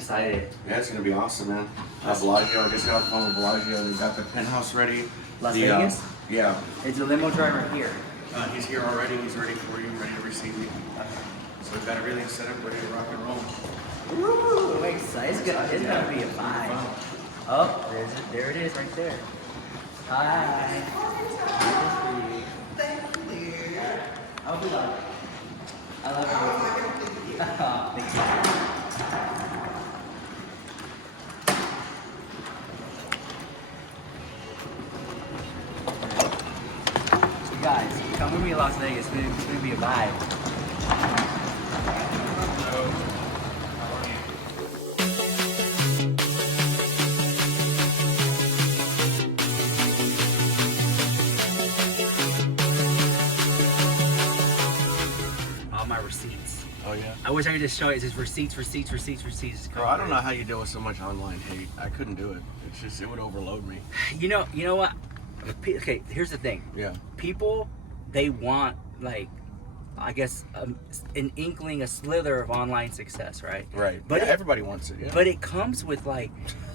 excited. Yeah, it's gonna be awesome, man. Bellagio, I just got off the phone with Bellagio. They got the penthouse ready. Las Vegas? Yeah. It's a limo driver here. He's here already. He's ready for you, ready to receive you. So we've got everything set up, ready to rock and roll. Woo! I'm excited. It's gonna be a vibe. Oh, there it is right there. Hi. Thank you. I love it. I love it. Thank you. Guys, come with me to Las Vegas. It's gonna be a vibe. All my receipts. Oh yeah. I wish I could just show it. It's just receipts. Bro, I don't know how you deal with so much online hate. I couldn't do it. It's just, it would overload me. You know what? Okay, here's the thing. Yeah. People, they want, like, I guess, an inkling, a slither of online success, right? Right. But yeah, everybody wants it. Yeah. But it comes with, like,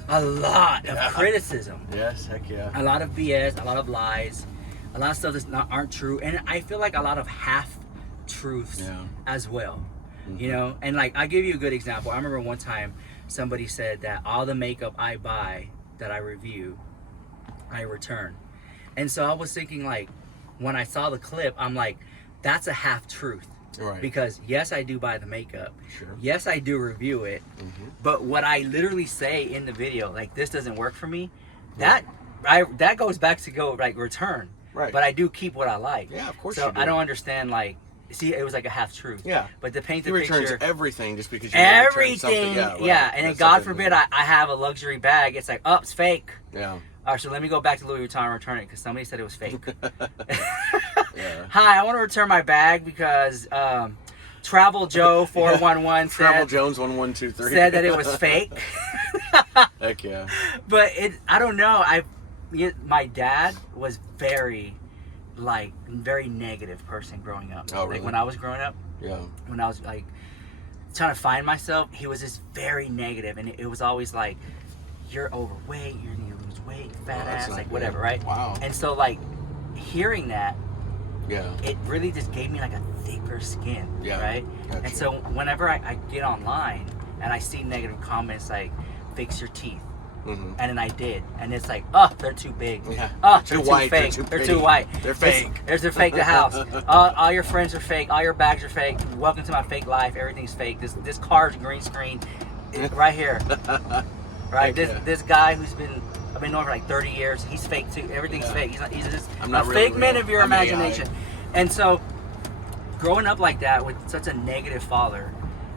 a lot of criticism. Yes, heck yeah. A lot of BS, a lot of lies, a lot of stuff that aren't true, and I feel like a lot of half-truths as well. Mm-hmm. You know? And, like, I'll give you a good example. I remember one time somebody said that all the makeup I buy, that I review, I return. And so I was thinking, like, when I saw the clip, I'm like, that's a half-truth. Right. Because, yes, I do buy the makeup. Sure. Yes, I do review it. Mm-hmm. But what I literally say in the video, like, this doesn't work for me, that goes back to like, return. Right. But I do keep what I like. Yeah, of course so you do. I don't understand, like, see, it was like a half-truth. Yeah. But to paint the He returns picture... everything just because you return Everything! something. Yeah, right. Yeah, and then That's God something forbid I have a luxury bag, it's like, oh, it's fake. Yeah. All right, so let me go back to Louis Vuitton and return it because somebody said it was fake. Yeah. Hi, I want to return my bag because Travel Joe 411 Travel Jones 1123 said that it was fake. Heck yeah. But I don't know. My dad was very negative person growing up. Oh, really? Like when I was growing up. Yeah. When I was like trying to find myself, he was just very negative, and it was always like, you're overweight, you need to lose weight, fat ass, like whatever, right? Wow. And so like hearing that, yeah, it really just gave me like a thicker skin, right? Gotcha. And so whenever I get online and I see negative comments like, fix your teeth, and then I did, and it's like, oh, they're too big, oh, they're too white, fake, they're too white, they're fake. They're fake the house, all your friends are fake, all your bags are fake, welcome to my fake life, everything's fake, this car's green screen, right here. Right, this guy I've been knowing for like 30 years. He's fake too. Everything's fake. He's just a figment of your imagination. And so, growing up like that with such a negative father,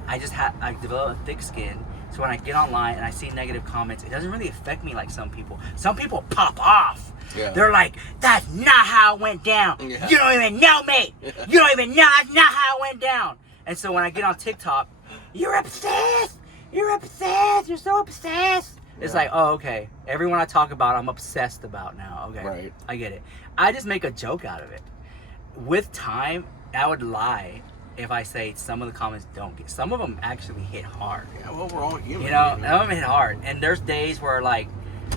I developed a thick skin. So when I get online and I see negative comments, it doesn't really affect me like some people. Some people pop off. Yeah. They're like, that's not how it went down. Yeah. You don't even know me. You don't even know. That's not how it went down. And so when I get on TikTok, you're obsessed. You're obsessed. You're so obsessed. It's like, oh, okay. Everyone I talk about, I'm obsessed about now. Okay. Right. I get it. I just make a joke out of it. With time, I would lie if I say some of the comments don't get. Some of them actually hit hard. Yeah, well, we're all human. You know, some of them hit hard. And there's days where, like,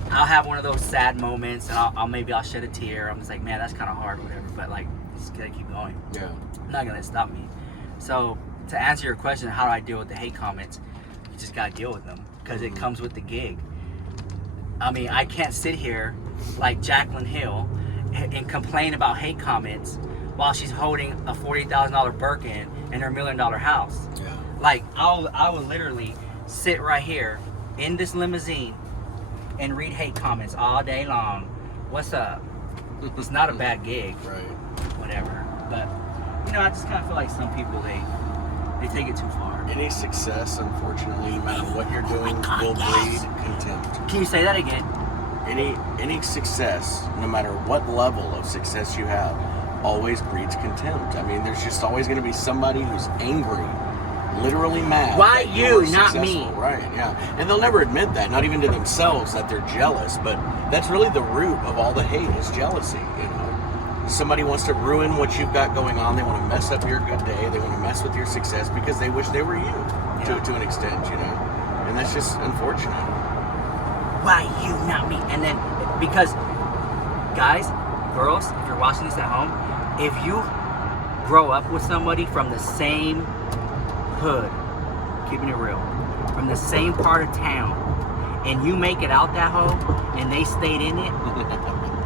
I'll have one of those sad moments and I'll shed a tear. I'm just like, man, that's kind of hard or whatever. But, like, just gotta keep going. Yeah. I'm not gonna stop me. So, to answer your question, how do I deal with the hate comments? You just gotta deal with them because it comes with the gig. I mean, I can't sit here like Jaclyn Hill and complain about hate comments while she's holding a $40,000 Birkin in her $1 million house. Yeah. Like, I will literally sit right here in this limousine and read hate comments all day long. What's up? It's not a bad gig. Right. Whatever. But, you know, I just kind of feel like some people, they take it too far. Any success, unfortunately, no matter what you're doing, will breed contempt. Can you say that again? Any success, no matter what level of success you have, always breeds contempt. I mean, there's just always going to be somebody who's angry, literally mad. Why that you, you're not me? successful. Right, yeah. And they'll never admit that, not even to themselves, that they're jealous. But that's really the root of all the hate, is jealousy, you know. Somebody wants to ruin what you've got going on. They want to mess up your good day. They want to mess with your success because they wish they were you, to an extent, you know. And that's it's just unfortunate. Why you, not me? And then, because, guys, girls, if you're watching this at home, if you grow up with somebody from the same hood, keeping it real, from the same part of town, and you make it out that hole, and they stayed in it,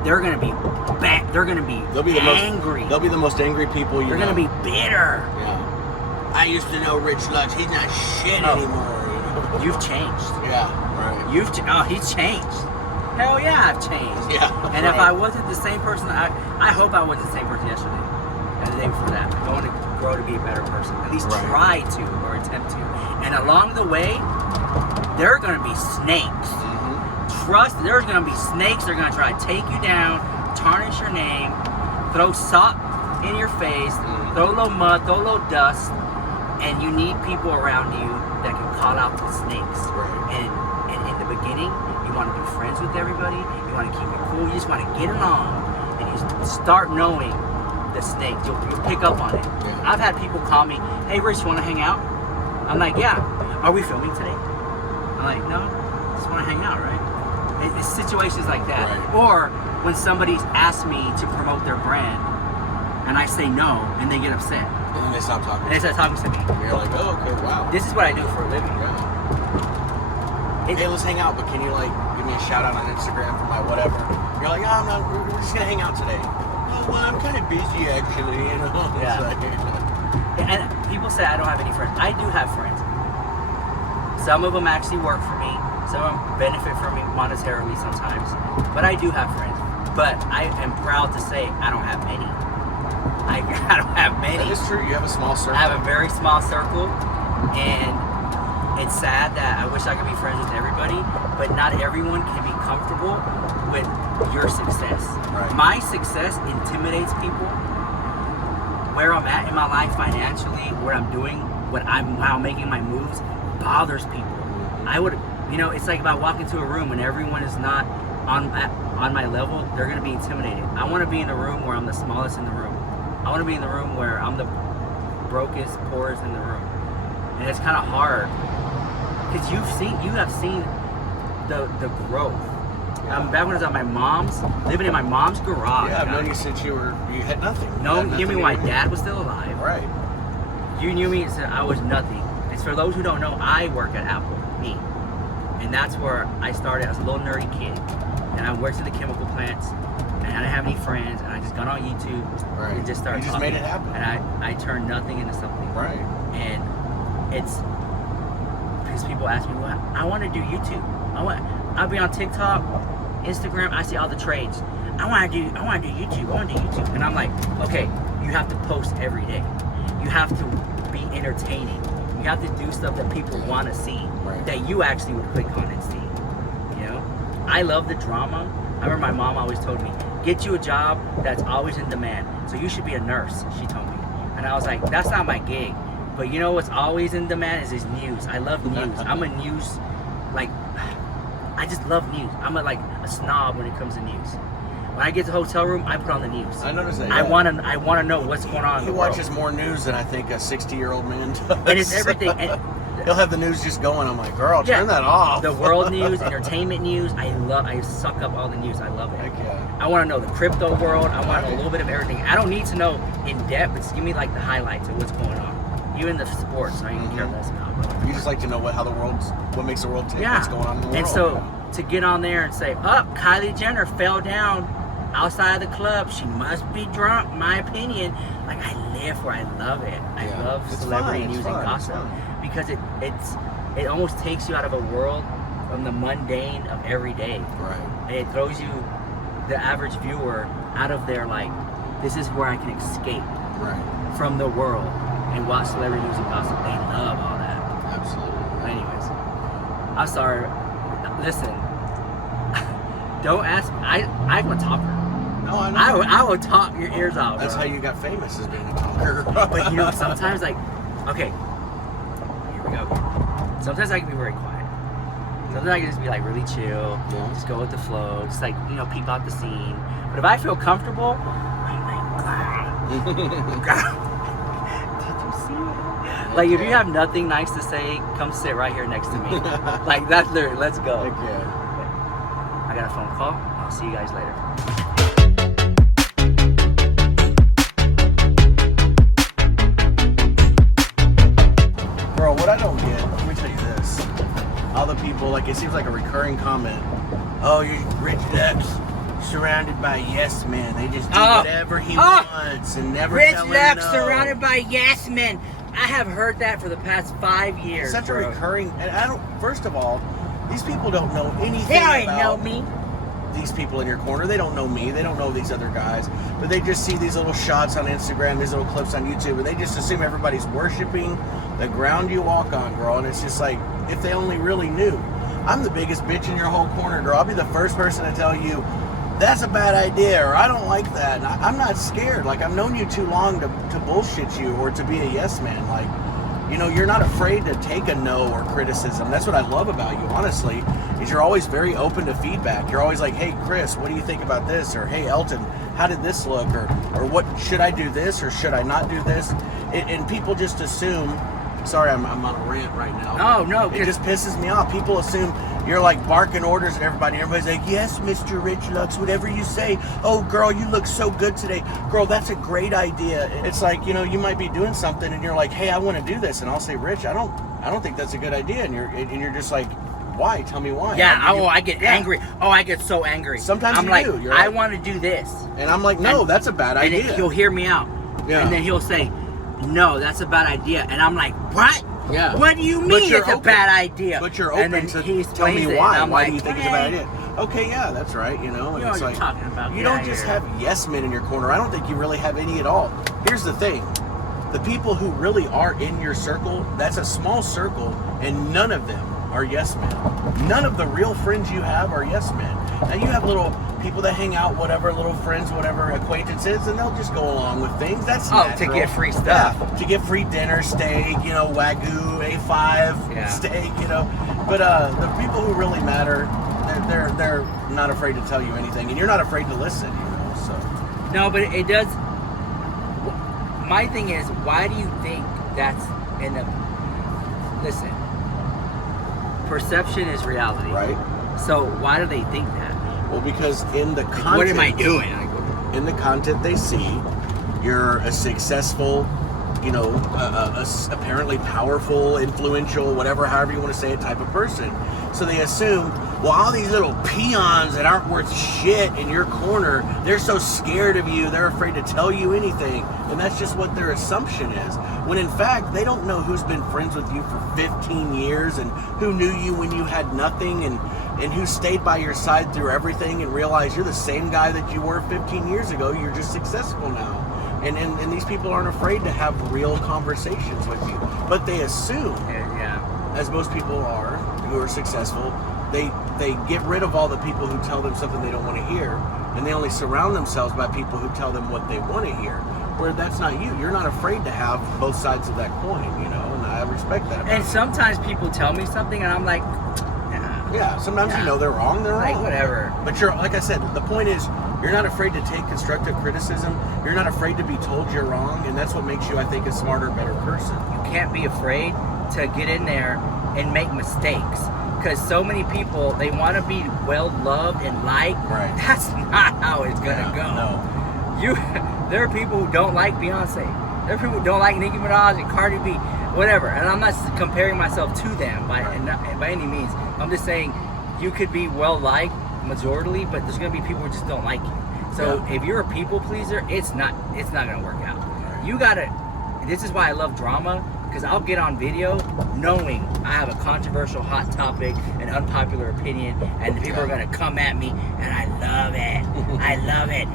they're gonna be bad. They're gonna be angry. They'll be the most angry people you know. They're gonna be bitter. Yeah. I used to know Rich Lux. He's not shit anymore. You know? You've changed. Yeah, right. He's changed. Hell yeah, I've changed. Yeah. And if I wasn't the same person, I hope I wasn't the same person yesterday and the day before that. I want to grow to be a better person. At least try to or attempt to. And along the way, there are going to be snakes. Trust, there's going to be snakes. They're going to try to take you down, tarnish your name, throw salt in your face, throw a little mud, throw a little dust, and you need people around you that can call out the snakes. And in the beginning, you want to be friends with everybody. You want to keep it cool. You just want to get along, and you start knowing the snake. You'll pick up on it. I've had people call me, "Hey, Rich, you want to hang out?" I'm like, "Yeah." "Are we filming today?" I'm like, "No, just want to hang out, right?" It's situations like that. Or when somebody's asked me to promote their brand, and I say no, and they get upset. And then they stop talking. And they start talking to me. And you're like, "Oh, okay, wow. This is what I do for a living." Hey, let's hang out, but can you like give me a shout out on Instagram for my whatever? You're like, "Oh, no, we're just gonna hang out today." "Oh, well, I'm kind of busy actually, you know." Yeah. And people say I don't have any friends. I do have friends. Some of them actually work for me. Some of them benefit from me monetarily sometimes. But I do have friends. But I am proud to say I don't have many. I don't have many. That is true. You have a small circle. I have a very small circle. And it's sad that I wish I could be friends with everybody. But not everyone can be comfortable with your success. My success intimidates people. Where I'm at in my life financially, what I'm doing, how I'm making my moves, bothers people. I would, it's like if I walk into a room and everyone is not on my level, they're gonna be intimidated. I want to be in a room where I'm the smallest in the room. I want to be in the room where I'm the brokest, poorest in the room. And it's kind of hard because you have seen the growth. Back when I was at my mom's, living in my mom's garage. Yeah, I've known you since you had nothing. You knew me when my dad was still alive. Right. You knew me since I was nothing. It's for those who don't know, I work at Apple, me. And that's where I started as a little nerdy kid. And I worked in the chemical plants, and I didn't have any friends, and I just got on YouTube and just started talking. You just made it happen. And I turned nothing into something. Right. And it's because people ask me, well, I want to do YouTube. I'll be on TikTok, Instagram. I see all the trades. I want to do YouTube. And I'm like, okay, you have to post every day. You have to be entertaining. You have to do stuff that people want to see, that you actually would click on and see. I love the drama. I remember my mom always told me, get you a job that's always in demand. So you should be a nurse, she told me. And I was like, that's not my gig. But you know what's always in demand is news. I love news. I'm a news, I just love news. I'm a snob when it comes to news. When I get to the hotel room, I put on the news. I noticed that. Yeah. I want to know what's going on in the world. He watches more news than I think a 60-year-old man does. And it's everything. And he'll have the news just going. I'm like, girl, turn that off. The world news, entertainment news. I suck up all the news. I love it. Heck yeah. I want to know the crypto world. I want to know a little bit of everything. I don't need to know in depth, but just give me the highlights of what's going on. Even the sports, I even care less about. You just like to know what makes the world tick, what's going on in the world. And so to get on there and say, Kylie Jenner fell down outside the club. She must be drunk, my opinion. I live for it. I love it. I love celebrity news and gossip because it almost takes you out of a world from the mundane of every day. Right. And it throws you, the average viewer, out of their this is where I can escape from the world and watch celebrity news and gossip. They love all that. Absolutely. But anyways, I'm sorry. Listen, don't ask me. I'm a talker. No, I know. I will talk your ears out. That's how you got famous, as being a talker. But sometimes okay, here we go. Sometimes I can be very quiet. Sometimes I can just be really chill, just go with the flow, just peep out the scene. But if I feel comfortable, I'm like, God. Did you see it? Like, if you have nothing nice to say, come sit right here next to me. Like, that's literally, let's go. Okay. I got a phone call. I'll see you guys later. Bro, what I don't get, let me tell you this. All the people, like, it seems like a recurring comment. Oh, you're Rich Lux, surrounded by yes men. They just do whatever he wants and never tell him no. Rich Lux, surrounded by yes men. I have heard that for the past 5 years. It's such a recurring, and I don't, first of all, these people don't know anything They about know me. these people in your corner. They don't know me. They don't know these other guys. But they just see these little shots on Instagram, these little clips on YouTube, and they just assume everybody's worshiping the ground you walk on, girl. And it's just like, if they only really knew. I'm the biggest bitch in your whole corner, girl. I'll be the first person to tell you, that's a bad idea, or I don't like that. And I'm not scared. Like, I've known you too long to bullshit you or to be a yes man. Like, you know, you're not afraid to take a no or criticism. That's what I love about you, honestly, is you're always very open to feedback. You're always like, hey, Chris, what do you think about this? Or, hey, Elton, how did this look? Or what, should I do this or should I not do this? And people just assume, sorry, I'm on a rant right now. No. It just pisses me off. People assume you're like barking orders at everybody. Everybody's like, yes, Mr. Rich Lux, whatever you say. Oh, girl, you look so good today. Girl, that's a great idea. It's like, you know, you might be doing something and you're like, hey, I want to do this. And I'll say, Rich, I don't think that's a good idea. And you're just like, why? Tell me why. Yeah, I get angry. Oh, I get so angry. Sometimes I'm you like, do. You're I like, want to do this. and I'm like, no, that's a bad idea. And then he'll hear me out. Yeah. And then he'll say, no, that's a bad idea. And I'm like, what? Yeah. What do you mean it's a bad idea? But you're and open then to tell me it, why. and I'm Why like, do you think it's a bad idea? Okay, yeah, that's right. You know, and You know it's what like, you're talking about. you Get don't out just here. have yes men in your corner. I don't think you really have any at all. Here's the thing. The people who really are in your circle, that's a small circle, and none of them are yes men. None of the real friends you have are yes men. Now you have little people that hang out, whatever, little friends, whatever, acquaintances, and they'll just go along with things. That's natural. To get free stuff. Yeah, to get free dinner, steak, you know, Wagyu, A5 steak, you know. But the people who really matter, they're not afraid to tell you anything, and you're not afraid to listen, you know. So No, but it does. My thing is, why do you think that's in the? Listen, perception is reality, right? So why do they think that? Well, because in the content, What am I doing? in the content they see, you're a successful, you know, apparently powerful, influential, whatever, however you want to say it, type of person. So they assume, well, all these little peons that aren't worth shit in your corner, they're so scared of you, they're afraid to tell you anything. And that's just what their assumption is. When in fact, they don't know who's been friends with you for 15 years and who knew you when you had nothing and who stayed by your side through everything and realized you're the same guy that you were 15 years ago. You're just successful now. And these people aren't afraid to have real conversations with you. But they assume, as most people are who are successful, they get rid of all the people who tell them something they don't want to hear, and they only surround themselves by people who tell them what they want to hear. Where that's not you. You're not afraid to have both sides of that coin, you know, and I respect that. And sometimes people tell me something, and I'm like, yeah, sometimes you know they're wrong, like, whatever. But you're, like I said, the point is, you're not afraid to take constructive criticism. You're not afraid to be told you're wrong, and that's what makes you, I think, a smarter, better person. You can't be afraid to get in there and make mistakes. Because so many people, they want to be well loved and liked. Right. That's not how it's gonna go. No. There are people who don't like Beyonce. There are people who don't like Nicki Minaj and Cardi B, whatever. And I'm not comparing myself to them by any means. I'm just saying you could be well liked majority, but there's gonna be people who just don't like you. So if you're a people pleaser, it's not gonna work out. You gotta. This is why I love drama, because I'll get on video knowing I have a controversial hot topic, an unpopular opinion, and people are gonna come at me, and I love it. I love it.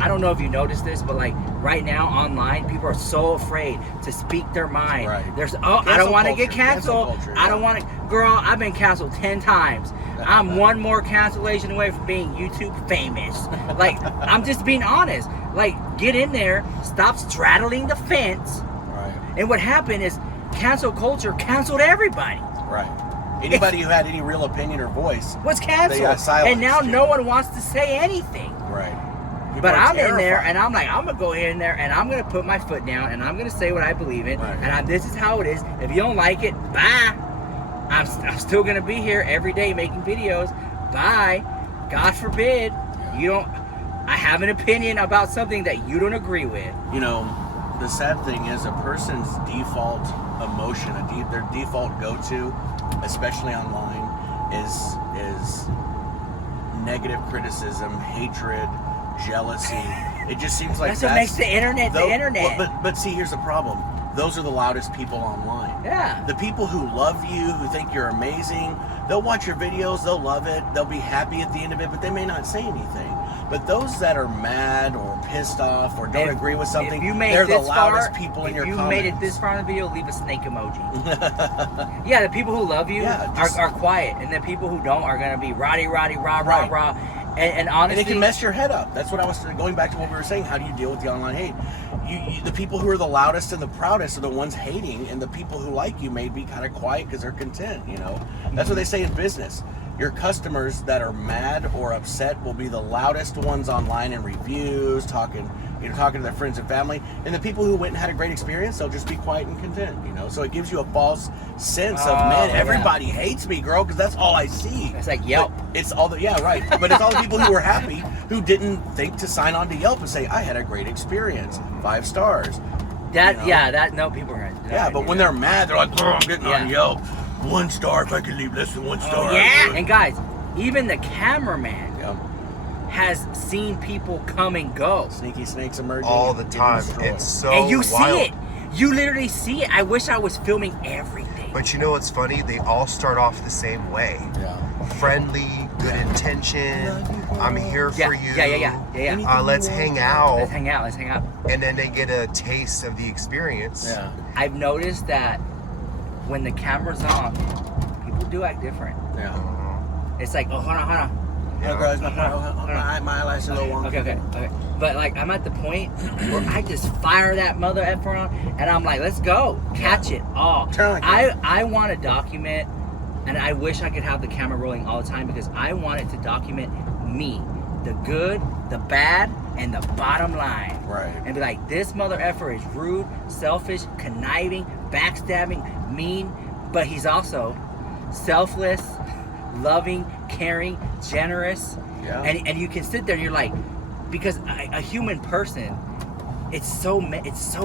I don't know if you noticed this, but like right now online, people are so afraid to speak their mind. Right. I don't want to get canceled. I don't want to. Girl, I've been canceled 10 times. I'm one more cancellation away from being YouTube famous. Like, I'm just being honest. Like, get in there, stop straddling the fence. Right. And what happened is cancel culture canceled everybody. Right. Anybody who had any real opinion or voice was canceled. they got silenced. And now no one wants to say anything. Right. But I'm in there, and I'm like, I'm gonna go in there, and I'm gonna put my foot down, and I'm gonna say what I believe in, right. and this is how it is. If you don't like it, bye. I'm still gonna be here every day making videos. Bye. God forbid you don't. I have an opinion about something that you don't agree with. You know, the sad thing is a person's default emotion, their default go-to, especially online, is negative criticism, hatred, jealousy. It just seems like that's what makes the internet the internet. But see, here's the problem. Those are the loudest people online. Yeah. The people who love you, who think you're amazing, they'll watch your videos, they'll love it, they'll be happy at the end of it, but they may not say anything. But those that are mad or pissed off or don't agree with something, they're the loudest people in your comments. If you made it this far in the video, leave a snake emoji. Yeah, the people who love you are quiet, and the people who don't are going to be rah, rah. And honestly, and it can mess your head up. That's what I was going back to what we were saying. How do you deal with the online hate? The people who are the loudest and the proudest are the ones hating, and the people who like you may be kind of quiet because they're content. You know, that's what they say in business. Your customers that are mad or upset will be the loudest ones online in reviews, talking to their friends and family. And the people who went and had a great experience, they'll just be quiet and content. You know, so it gives you a false sense of, man, everybody hates me, girl, because that's all I see. It's like Yelp. But it's all right. But it's all the people who were happy who didn't think to sign on to Yelp and say, I had a great experience, 5 stars. No, people are gonna. Yeah, but when they're mad, they're like, oh, I'm getting on Yelp. 1 star if I can leave less than 1 star. Yeah, and guys, even the cameraman has seen people come and go. Sneaky snakes emerging all the time. It's so and you wild. see it. You literally see it. I wish I was filming everything. But you know what's funny? They all start off the same way. Yeah. Friendly, good intention. I'm here for you. Yeah. Let's hang out. Let's hang out. And then they get a taste of the experience. Yeah. I've noticed that when the camera's on, people do act different. Yeah. It's like, oh, hold on. Yeah. Girls, my eyelashes a little wonky. Okay. But like, I'm at the point where I just fire that mother effer on, and I'm like, let's go, catch it all. I want to document, and I wish I could have the camera rolling all the time because I want it to document me, the good, the bad, and the bottom line. Right. And be like, this mother effer is rude, selfish, conniving, backstabbing, mean, but he's also selfless, loving, caring, generous. Yeah. And you can sit there and you're like, because a human person, it's so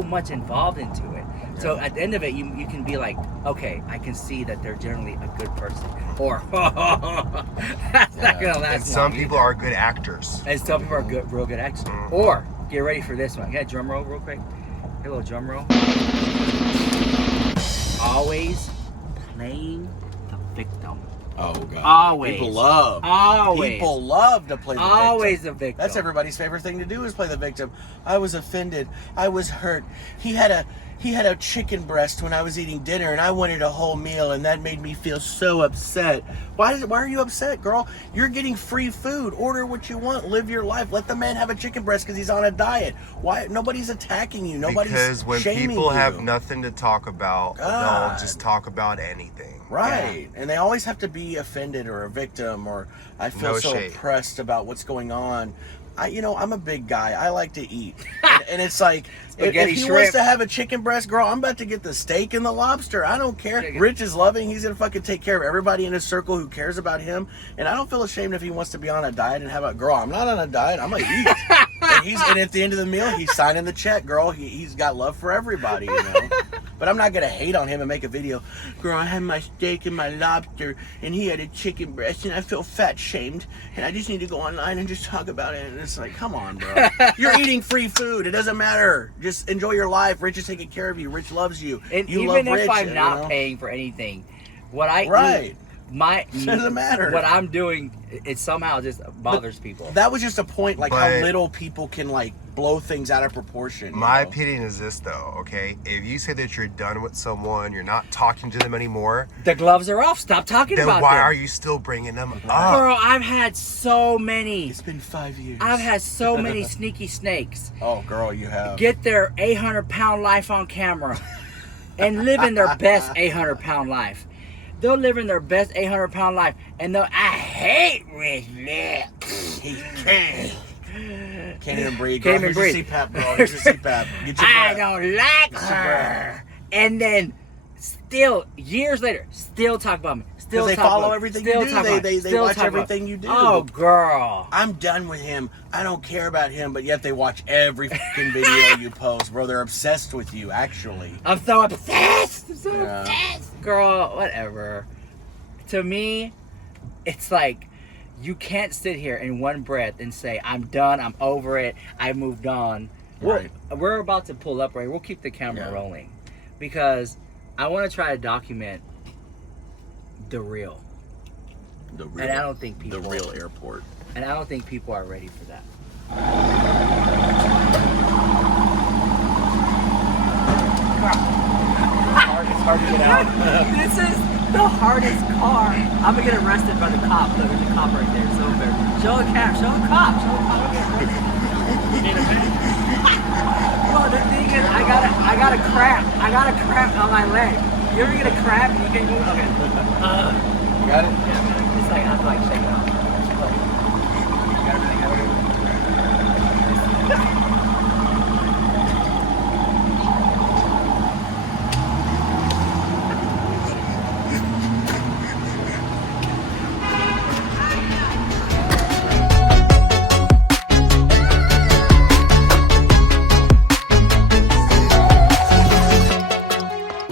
much involved into it. Yeah. So at the end of it, you can be like, okay, I can see that they're generally a good person, or that's not gonna last. And some people are good actors, and some people are real good actors. Or get ready for this one. Get a drum roll real quick. Get a little drum roll. Always playing the victim. Oh God! Always. People love to play the victim. Always the victim. That's everybody's favorite thing to do is play the victim. I was offended. I was hurt. He had a chicken breast when I was eating dinner, and I wanted a whole meal, and that made me feel so upset. Why are you upset, girl? You're getting free food. Order what you want. Live your life. Let the man have a chicken breast because he's on a diet. Why? Nobody's attacking you. Nobody's because when shaming people you. have nothing to talk about, God. they'll just talk about anything. Right. Yeah. And they always have to be offended or a victim or I feel oppressed about what's going on. I'm a big guy. I like to eat. and it's like, if he wants to have a chicken breast, girl, I'm about to get the steak and the lobster. I don't care. Rich is loving. He's going to fucking take care of everybody in his circle who cares about him. And I don't feel ashamed if he wants to be on a diet and have a girl. I'm not on a diet. I'm going to eat. and at the end of the meal, he's signing the check, girl. He's got love for everybody, But I'm not going to hate on him and make a video. Girl, I had my steak and my lobster, and he had a chicken breast, and I feel fat shamed, and I just need to go online and just talk about it. And it's like, come on, bro. You're eating free food. It doesn't matter. Just enjoy your life. Rich is taking care of you. Rich loves you. And you even love if Rich, I'm not paying for anything, what I eat, it doesn't matter. What I'm doing, it somehow just bothers people. That was just a point, like how little people can blow things out of proportion. My opinion is this, though. Okay, if you say that you're done with someone, you're not talking to them anymore. The gloves are off. Stop talking about them. Then why are you still bringing them up? Girl, I've had so many. It's been 5 years. I've had so many sneaky snakes. Oh, girl, you have. Get their 800-pound life on camera and live in their best 800-pound life. They'll live in their best 800-pound life, and I hate Rich Lips. He can't. Can't even breathe. Can't Girl, even here's breathe. your CPAP, bro. Here's your CPAP. Get your I breath. don't like Get your breath. her. And then still, years later, still talk about me. Still Because they talk follow about me. everything Still you do. talk about me. They Still watch talk about me. everything you do. Oh, girl. I'm done with him. I don't care about him, but yet they watch every fucking video you post, bro. They're obsessed with you, actually. I'm so obsessed. I'm so Yeah. obsessed. Girl, whatever. To me, it's like you can't sit here in one breath and say, I'm done, I'm over it, I moved on. Right. We're about to pull up right. We'll keep the camera Yeah. rolling because I want to try to document the real. The real, And I don't think people the real airport. And I don't think people are ready for that. It's hard to get out. This is the hardest car. I'm gonna get arrested by the cop. Look, there's a cop right there. So fair. Show a cop. Show a cop. Show a cop. Well, the thing is, I got a cramp. I got a cramp on my leg. You ever get a cramp and you can't move? Okay. Got it? Yeah, man. It's like I have to like shake it off. You got everything out of it?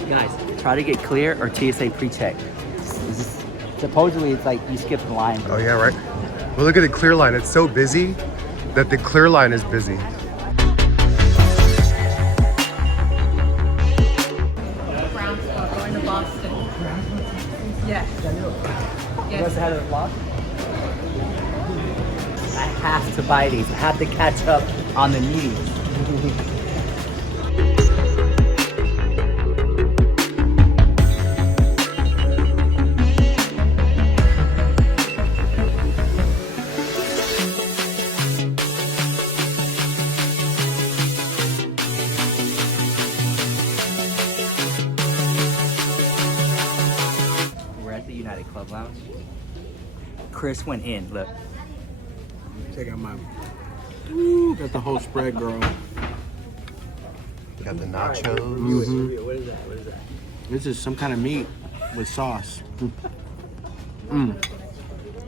Guys, try to get clear or TSA pre-check. Supposedly it's like you skip the line. Oh yeah, right. Well, look at the clear line. It's so busy that the clear line is busy. Brownsville, going to Boston. Yes. You guys had a vlog? I have to buy these. I have to catch up on the news. We're at the United Club Lounge. Chris went in. Look. Check out my. Ooh, got the whole spread, girl. Got the nachos. What is that? What is that? This is some kind of meat with sauce.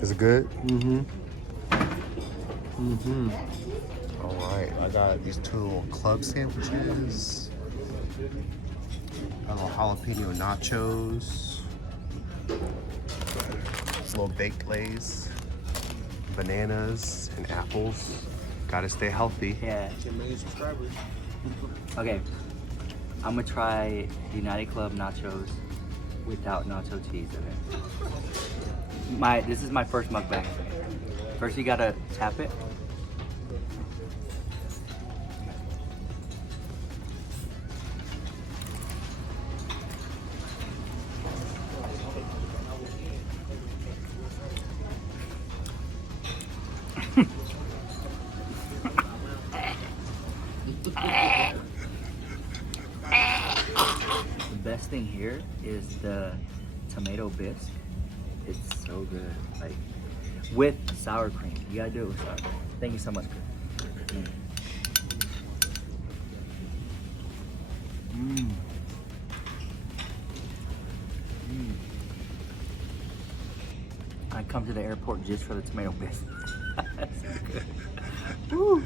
Is it good? Mm-hmm. Mm-hmm. All right. I got these two little club sandwiches. A little jalapeno nachos. Little baked lays. Bananas and apples. Gotta stay healthy. Yeah. 10 million subscribers. Okay. I'm gonna try the United Club nachos without nacho cheese in it. This is my first mukbang. First you gotta tap it. The best thing here is the tomato bisque. It's so good. Like with sour cream. You gotta do it with sour cream. Thank you so much, Chris. I come to the airport just for the tomato bisque. That's so good. Woo.